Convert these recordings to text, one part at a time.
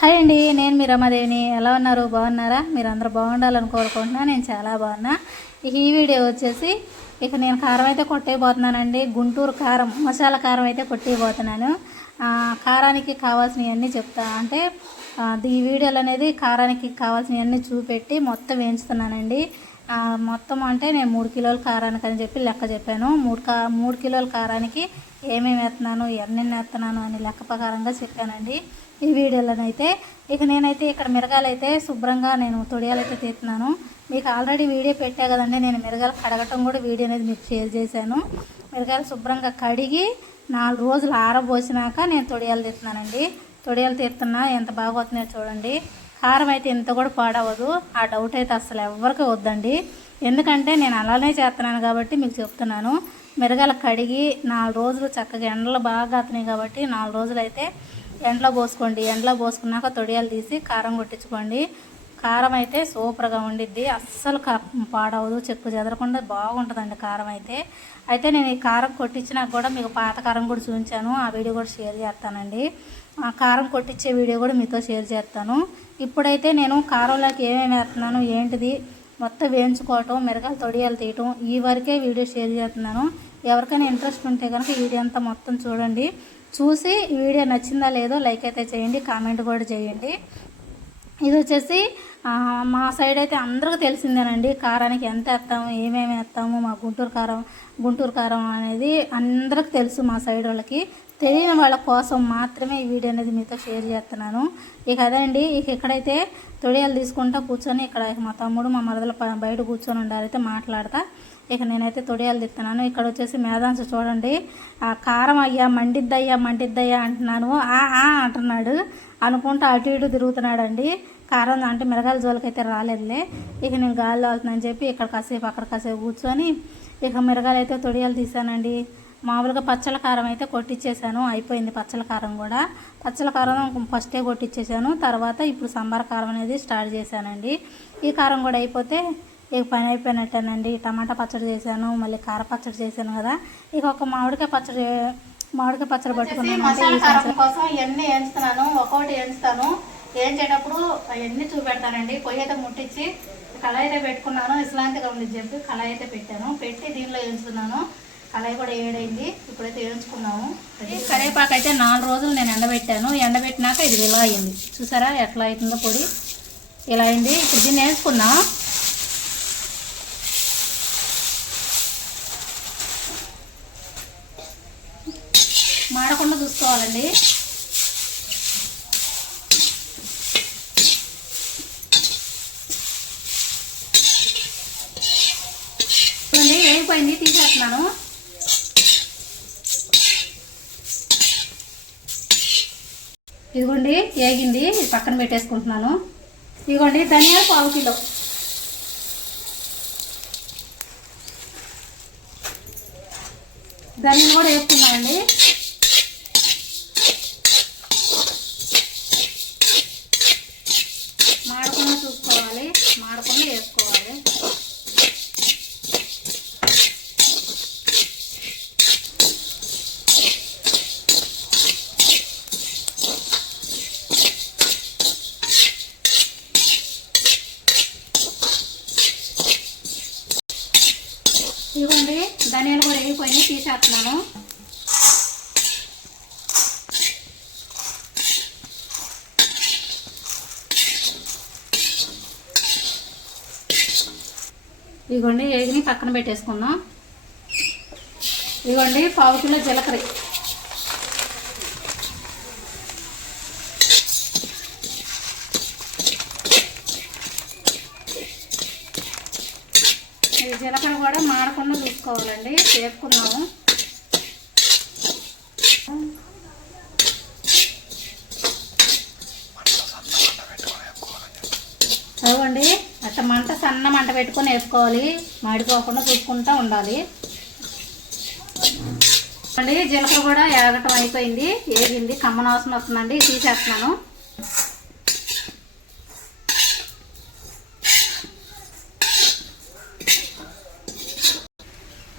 Hi అండి నేను మీ రమాదేవిని. ఎలా ఉన్నారు? బాగున్నారా? మీరు అందరూ బాగుండాలని కోరుకుంటున్నా. నేను చాలా బాగున్నా. ఇక ఈ వీడియో వచ్చేసి ఇక నేను కారం అయితే కొట్టేయబోతున్నానండి. గుంటూరు కారం మసాలా కారం అయితే కొట్టేయబోతున్నాను. కారానికి కావాల్సినవన్నీ చెప్తా. అంటే ఈ వీడియోలు అనేది కారానికి కావాల్సినవన్నీ చూపెట్టి మొత్తం వేయించుతున్నానండి. మొత్తం అంటే నేను మూడు కిలోల కారానికి అని చెప్పి లెక్క చెప్పాను. మూడు కా మూడు కిలోల కారానికి ఏమేమి వేస్తున్నాను ఎన్నెన్ని వేస్తున్నాను అని లెక్క ప్రకారంగా చెప్పానండి. ఈ వీడియోలోనైతే ఇక నేనైతే ఇక్కడ మిరగాలైతే శుభ్రంగా నేను తొడియాలు అయితే తీస్తున్నాను. మీకు ఆల్రెడీ వీడియో పెట్టా కదండి నేను మిరగాయలు కడగటం కూడా వీడియో అనేది మీకు షేర్ చేశాను. మిరగాయలు శుభ్రంగా కడిగి నాలుగు రోజులు ఆరబోసినాక నేను తొడియాలు తీస్తున్నానండి. తొడియాలు తీస్తున్నా ఎంత బాగా వస్తున్నాయో చూడండి. కారం అయితే ఇంత కూడా పాడవదు. ఆ డౌట్ అయితే అసలు ఎవరికి వద్దండి. ఎందుకంటే నేను అలానే చేస్తున్నాను కాబట్టి మీకు చెప్తున్నాను. మిరగాయలు కడిగి నాలుగు రోజులు చక్కగా ఎండలు బాగా అతనాయి కాబట్టి నాలుగు రోజులు అయితే ఎండలో పోసుకోండి. ఎండలో పోసుకున్నాక తొడియాలు తీసి కారం కొట్టించుకోండి. కారం అయితే సూపర్గా ఉండిద్ది. అస్సలు పాడవదు చెక్కు చెదరకుండా బాగుంటుందండి కారం అయితే. అయితే నేను ఈ కారం కొట్టించినా కూడా మీకు పాత కారం కూడా చూపించాను. ఆ వీడియో కూడా షేర్ చేస్తానండి. ఆ కారం కొట్టించే వీడియో కూడా మీతో షేర్ చేస్తాను. ఇప్పుడైతే నేను కారంలోకి ఏమేమి వేస్తున్నాను ఏంటిది మొత్తం వేయించుకోవటం మిరకాయలు తొడియాలు తీయటం ఈ వరకే వీడియో షేర్ చేస్తున్నాను. ఎవరికైనా ఇంట్రెస్ట్ ఉంటే కనుక వీడియో అంతా మొత్తం చూడండి. చూసి వీడియో నచ్చిందా లేదో లైక్ అయితే చేయండి కామెంట్ కూడా చేయండి. ఇది వచ్చేసి మా సైడ్ అయితే అందరికీ తెలిసిందేనండి కారానికి ఎంత వేస్తాము ఏమేమి వేస్తాము మా గుంటూరు కారం గుంటూరు కారం అనేది అందరికి తెలుసు మా సైడ్ వాళ్ళకి. తెలియని వాళ్ళ కోసం మాత్రమే ఈ వీడియో అనేది మీతో షేర్ చేస్తున్నాను. ఇక అదండి ఇక ఇక్కడైతే తొడియాలు తీసుకుంటా కూర్చొని ఇక్కడ మా తమ్ముడు మా మరదల బయట కూర్చొని ఉండాలైతే మాట్లాడతా. ఇక నేనైతే తొడియాలు తిత్తున్నాను. ఇక్కడ వచ్చేసి మేధాంశ చూడండి. ఆ కారం అయ్యా మండిద్దయ్యా మండిద్దయ్యా అంటున్నాను. ఆ ఆ అంటున్నాడు. అనుకుంటా అటు ఇటు తిరుగుతున్నాడండి. కారం అంటే మిరగాయల జోలికైతే రాలేదులే. ఇక నేను గాల్లో అవుతుందని చెప్పి ఇక్కడ కాసేపు అక్కడ కాసేపు కూర్చొని ఇక మిరగాయలు అయితే తొడియాలు తీసానండి మామూలుగా పచ్చల కారం అయితే కొట్టించేసాను అయిపోయింది పచ్చల కారం కూడా. పచ్చల కారం ఫస్టే కొట్టించేసాను తర్వాత ఇప్పుడు సాంబార్ కారం అనేది స్టార్ట్ చేశానండి. ఈ కారం కూడా అయిపోతే ఇక పని అయిపోయినట్టేనండి. టమాటా పచ్చడి చేశాను మళ్ళీ కార పచ్చడి చేశాను కదా. ఇక ఒక మామిడికాయ పచ్చడి మామిడికాయ పచ్చడి పట్టుకున్నాను మసాలా కారం కోసం ఇవన్నీ వేయించుతున్నాను ఒక్కొక్కటి వేయించుతాను. వేయించేటప్పుడు అవన్నీ చూపెడతానండి. పొయ్యి అయితే ముట్టించి కళాయి అయితే పెట్టుకున్నాను. విశ్రాంతిగా ఉంది చెప్పి కళాయి అయితే పెట్టాను. పెట్టి దీనిలో వేయించుకున్నాను కళాయి కూడా వేడైంది ఇప్పుడైతే వేయించుకున్నాము. కరివేపాకు అయితే నాలుగు రోజులు నేను ఎండబెట్టాను. ఎండబెట్టినాక ఇది ఇలా అయింది. చూసారా ఎట్లా అవుతుందో పొడి? ఇలా అయింది. ఇప్పుడు దీన్ని వేసుకున్నాం మాడకుండా చూసుకోవాలండి. చూడండి వేగిపోయింది తీసేస్తున్నాను. ఇదిగోండి వేగింది ఇది పక్కన పెట్టేసుకుంటున్నాను. ఇదిగోండి ధనియాలు పావు కిలో. ధనియాలు కూడా వేసుకున్నామండి మాడకుండా చూసుకోవాలి మాడకుండా వేసుకోవాలి ఇవ్వండి. ధనియాలు కూడా వేగిపోయినాయి. తీసేస్తున్నాను. ఇదిగోండి ఏగిని పక్కన పెట్టేసుకుందాం. ఇదిగోండి పావు కిలో జీలకర్ర ఈ జీలకర్ర కూడా మాడకుండా చూసుకోవాలండి వేసుకున్నాము అట్లా మంట సన్న మంట పెట్టుకొని వేసుకోవాలి మాడిపోకుండా చూసుకుంటూ ఉండాలి. అండి జీలకర్ర కూడా ఏగటం అయిపోయింది. ఏగింది కమ్మనవసరం వస్తుందండి. తీసేస్తున్నాను.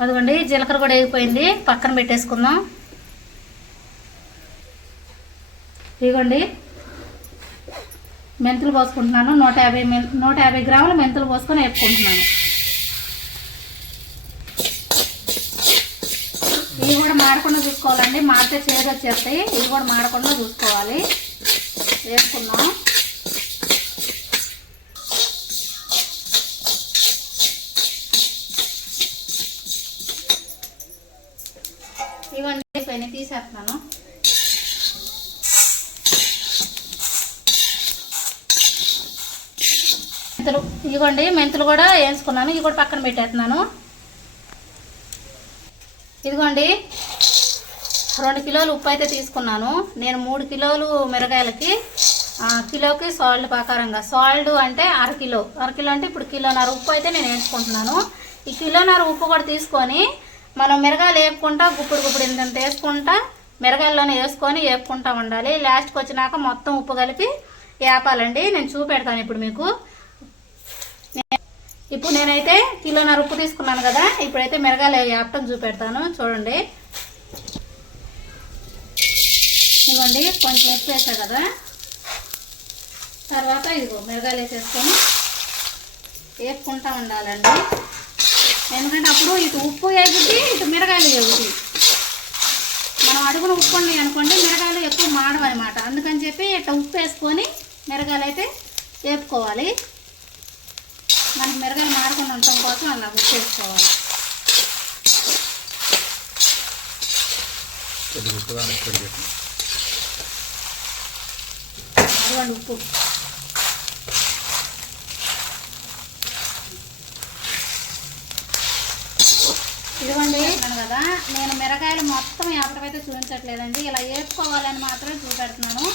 అదిగోండి జీలకర్ర కూడా వేగిపోయింది. పక్కన పెట్టేసుకుందాం. ఇదిగోండి మెంతులు పోసుకుంటున్నాను. నూట యాభై మెం నూట యాభై గ్రాములు మెంతులు పోసుకొని వేపుకుంటున్నాను. ఇవి కూడా మాడకుండా చూసుకోవాలండి. మాడితే చేదు వచ్చేస్తాయి ఇవి కూడా మాడకుండా చూసుకోవాలి. వేసుకున్నాం మెంతులు. ఇదిగోండి మెంతులు కూడా వేసుకున్నాను ఇవి కూడా పక్కన పెట్టేస్తున్నాను. ఇదిగోండి రెండు కిలోలు ఉప్పు అయితే తీసుకున్నాను. నేను మూడు కిలోలు మిరగాయలకి కిలోకి సాల్ట్ ప్రకారంగా. సాల్ట్ అంటే అర కిలో. అర కిలో అంటే ఇప్పుడు కిలోన్నర ఉప్పు అయితే నేను వేసుకుంటున్నాను ఈ కిలోన్నర ఉప్పు కూడా తీసుకొని మనం మిరగాయలు వేపుకుంటా గుప్పుడు గుప్పుడు ఇంత వేసుకుంటా మిరగాయల్లోనే వేసుకొని వేపుకుంటా ఉండాలి. లాస్ట్కి వచ్చినాక మొత్తం ఉప్పు కలిపి వేపాలండి. నేను చూపెడతాను ఇప్పుడు మీకు. ఇప్పుడు నేనైతే కిలోన్నర ఉప్పు తీసుకున్నాను కదా ఇప్పుడైతే మిరగాయలు యాప్టం చూపెడతాను చూడండి. ఇవ్వండి కొంచెం ఉప్పు వేసా కదా. తర్వాత ఇదిగో మిరగాయలు వేసేసుకొని వేపుకుంటా ఉండాలండి. ఎందుకంటే అప్పుడు ఇటు ఉప్పు వేగుద్ది ఇటు మిరగాయలు వేగుతాయి మనం అడుగున ఉప్పు ఉన్నాయి అనుకోండి మిరగాయలు ఎక్కువ మాడవన్నమాట. అందుకని చెప్పి ఇట్లా ఉప్పు వేసుకొని మిరగాయలు అయితే వేపుకోవాలి. మనకి మిరగాయలు మాడకుండా ఉండటం కోసం అలా వేసుకోవాలి కొద్దిగా ఉప్పు ఎక్కువ ఇదిగోండి అన్నాను కదా నేను మిరగాయలు మొత్తం వేపడం అయితే చూపించట్లేదండి. ఇలా వేపుకోవాలని మాత్రమే చూపెడుతున్నాను.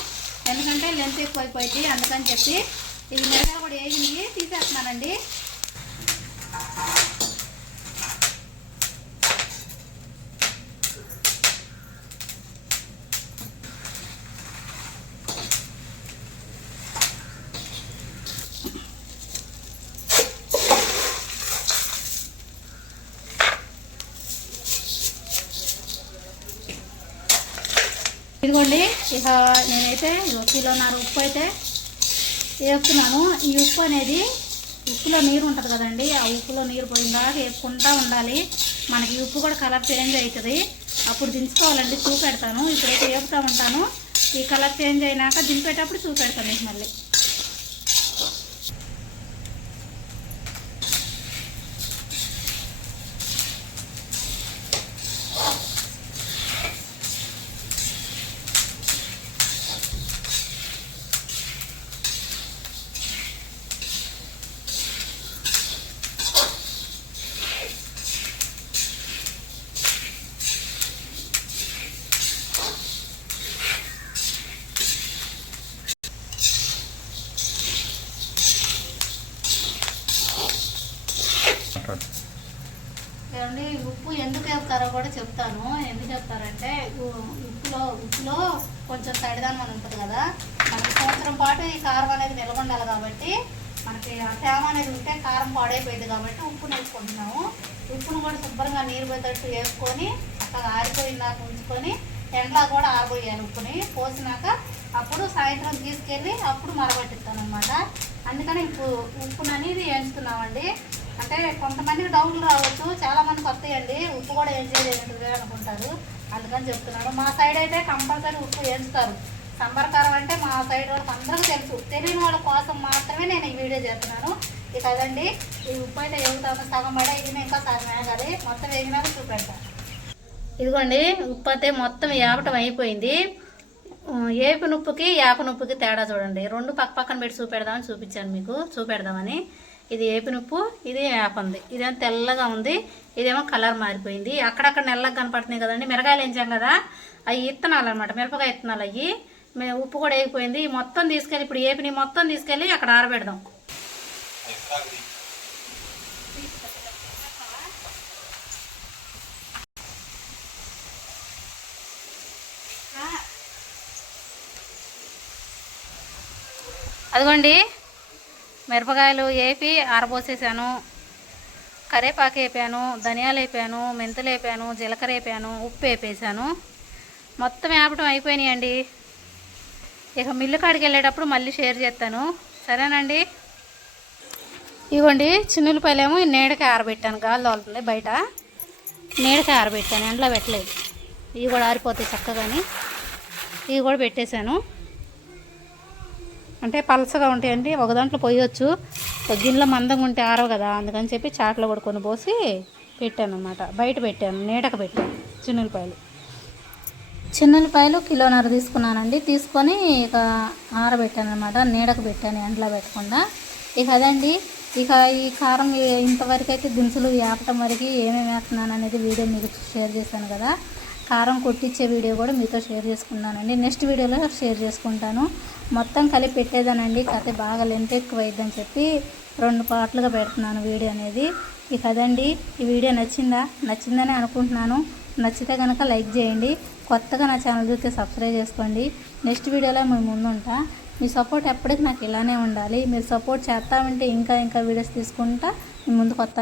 ఎందుకంటే లెంత్ ఎక్కువైపోయింది అందుకని చెప్పి ఇది మిరగాయలు కూడా వేగింది తీసేస్తున్నానండి. ఇదిగోండి ఇక నేనైతే ఇదిగో కిలోన్నర ఉప్పు అయితే వేస్తున్నాను. ఈ ఉప్పు అనేది ఉప్పులో నీరు ఉంటుంది కదండి ఆ ఉప్పులో నీరు పోయిందా వేసుకుంటా ఉండాలి. మనకి ఈ ఉప్పు కూడా కలర్ చేంజ్ అవుతుంది. అప్పుడు దించుకోవాలండి చూపెడతాను. ఇప్పుడైతే వేపుతూ ఉంటాను. ఈ కలర్ చేంజ్ అయినాక దింపేటప్పుడు చూపెడతాను మీకు మళ్ళీ. ఏమండి ఉప్పు ఎందుకు వేస్తారో కూడా చెప్తాను. ఎందుకు చెప్తారంటే ఉప్పులో ఉప్పులో కొంచెం తడిదానం అని ఉంటుంది కదా మనకి సంవత్సరం పాటు ఈ కారం అనేది నిల్వ కాబట్టి మనకి ఆ తేమ అనేది ఉంటే కారం పాడైపోయింది కాబట్టి ఉప్పు నేర్చుకుంటున్నాము ఉప్పును కూడా శుభ్రంగా నీరు పోయేటట్టు వేసుకొని అక్కడ ఆరిపోయిందాక ఉంచుకొని ఎండలో కూడా ఆరబోయాలి ఉప్పుని. పోసినాక అప్పుడు సాయంత్రం తీసుకెళ్ళి అప్పుడు మరబట్టిస్తాను అనమాట అందుకని ఇప్పుడు ఉప్పును అనేది వేయించుతున్నామండి అంటే కొంతమందికి డౌట్లు రావచ్చు చాలామందికి వస్తాయండి ఉప్పు కూడా ఏం చేయలేదు అనుకుంటారు. అందుకని చెప్తున్నాను. మా సైడ్ అయితే కంపల్సరీ ఉప్పు వేయించుతారు సంబరకారం అంటే మా సైడ్ వాళ్ళకి అందరికీ తెలుసు. తెలియని వాళ్ళ కోసం మాత్రమే నేను ఈ వీడియో చేస్తున్నాను. ఇక కదండి ఈ ఉప్పు అయితే వేగుతాను సగం పడే ఇది ఇంకా సగం వేగాలి మొత్తం వేగినాక చూపెడతాను ఇదిగోండి ఉప్పు అయితే మొత్తం వేపటం అయిపోయింది. ఏపు నొప్పుకి యాప నొప్పుకి తేడా చూడండి. రెండు పక్క పక్కన పెట్టి చూపెడదామని చూపించాను మీకు. చూపెడదామని. ఇది ఏపినుప్పు ఉప్పు ఇది వేపంది ఇదేమో తెల్లగా ఉంది ఇదేమో కలర్ మారిపోయింది. అక్కడక్కడ నల్లగా కనపడుతున్నాయి కదండి. మిరగాయలు వేయించాం కదా అవి ఇత్తనాలు అనమాట మిరపకాయ ఇత్తనాలు అవి ఉప్పు కూడా వేగిపోయింది. మొత్తం తీసుకెళ్ళి ఇప్పుడు ఏపిని మొత్తం తీసుకెళ్ళి అక్కడ ఆరబెడదాం. అదిగోండి. మిరపకాయలు వేపి ఆరబోసేసాను. కరేపాకు వేపాను ధనియాలు వేపాను మెంతులు వేపాను జీలకర్ర వేపాను ఉప్పు వేపేసాను. మొత్తం వేపటం అయిపోయినాయండి. ఇక మిల్లు కాడికి వెళ్ళేటప్పుడు మళ్ళీ షేర్ చేస్తాను. సరేనండి? ఇవ్వండి చిన్నులపాయలేమో నీడకి ఆరబెట్టాను. గాలి తోలుతుంది బయట. నీడకి ఆరబెట్టాను. ఎండలో పెట్టలేదు. ఇవి కూడా ఆరిపోతాయి చక్కగాని. ఇవి కూడా పెట్టేశాను. అంటే పలసగా ఉంటాయండి ఒక దాంట్లో పోయొచ్చు. గిన్నెలో మందంగా ఉంటే ఆరవు కదా అందుకని చెప్పి చాట్లో కూడా కొన్ని పోసి పెట్టాను అనమాట బయట పెట్టాను నీడకు పెట్టాను చిన్నులపాయలు. చిన్నులపాయలు కిలోన్నర తీసుకున్నానండి. తీసుకొని ఇక ఆరబెట్టాను అనమాట నీడకు పెట్టాను ఎండలో పెట్టకుండా. ఇక అదండి ఇక ఈ కారం ఇంతవరకు అయితే దినుసులు వేపటం వరకు ఏమేమి వేస్తున్నాను అనేది వీడియో మీకు షేర్ చేశాను కదా. కారం కొట్టించే వీడియో కూడా మీతో షేర్ చేసుకున్నానండి. నెక్స్ట్ వీడియోలో షేర్ చేసుకుంటాను. మొత్తం కలిపి పెట్టేదానండి. కథ బాగా లెంత్ ఎక్కువ అయిద్దని చెప్పి రెండు పార్ట్లుగా పెడుతున్నాను వీడియో అనేది. ఈ కదండి ఈ వీడియో నచ్చిందా? నచ్చిందని అనుకుంటున్నాను. నచ్చితే కనుక లైక్ చేయండి. కొత్తగా నా ఛానల్ చూస్తే సబ్స్క్రైబ్ చేసుకోండి. నెక్స్ట్ వీడియోలో మేము ముందుంటా. మీ సపోర్ట్ ఎప్పటికీ నాకు ఇలానే ఉండాలి. మీరు సపోర్ట్ చేస్తామంటే ఇంకా ఇంకా వీడియోస్ తీసుకుంటా. మీ ముందుకు వస్తా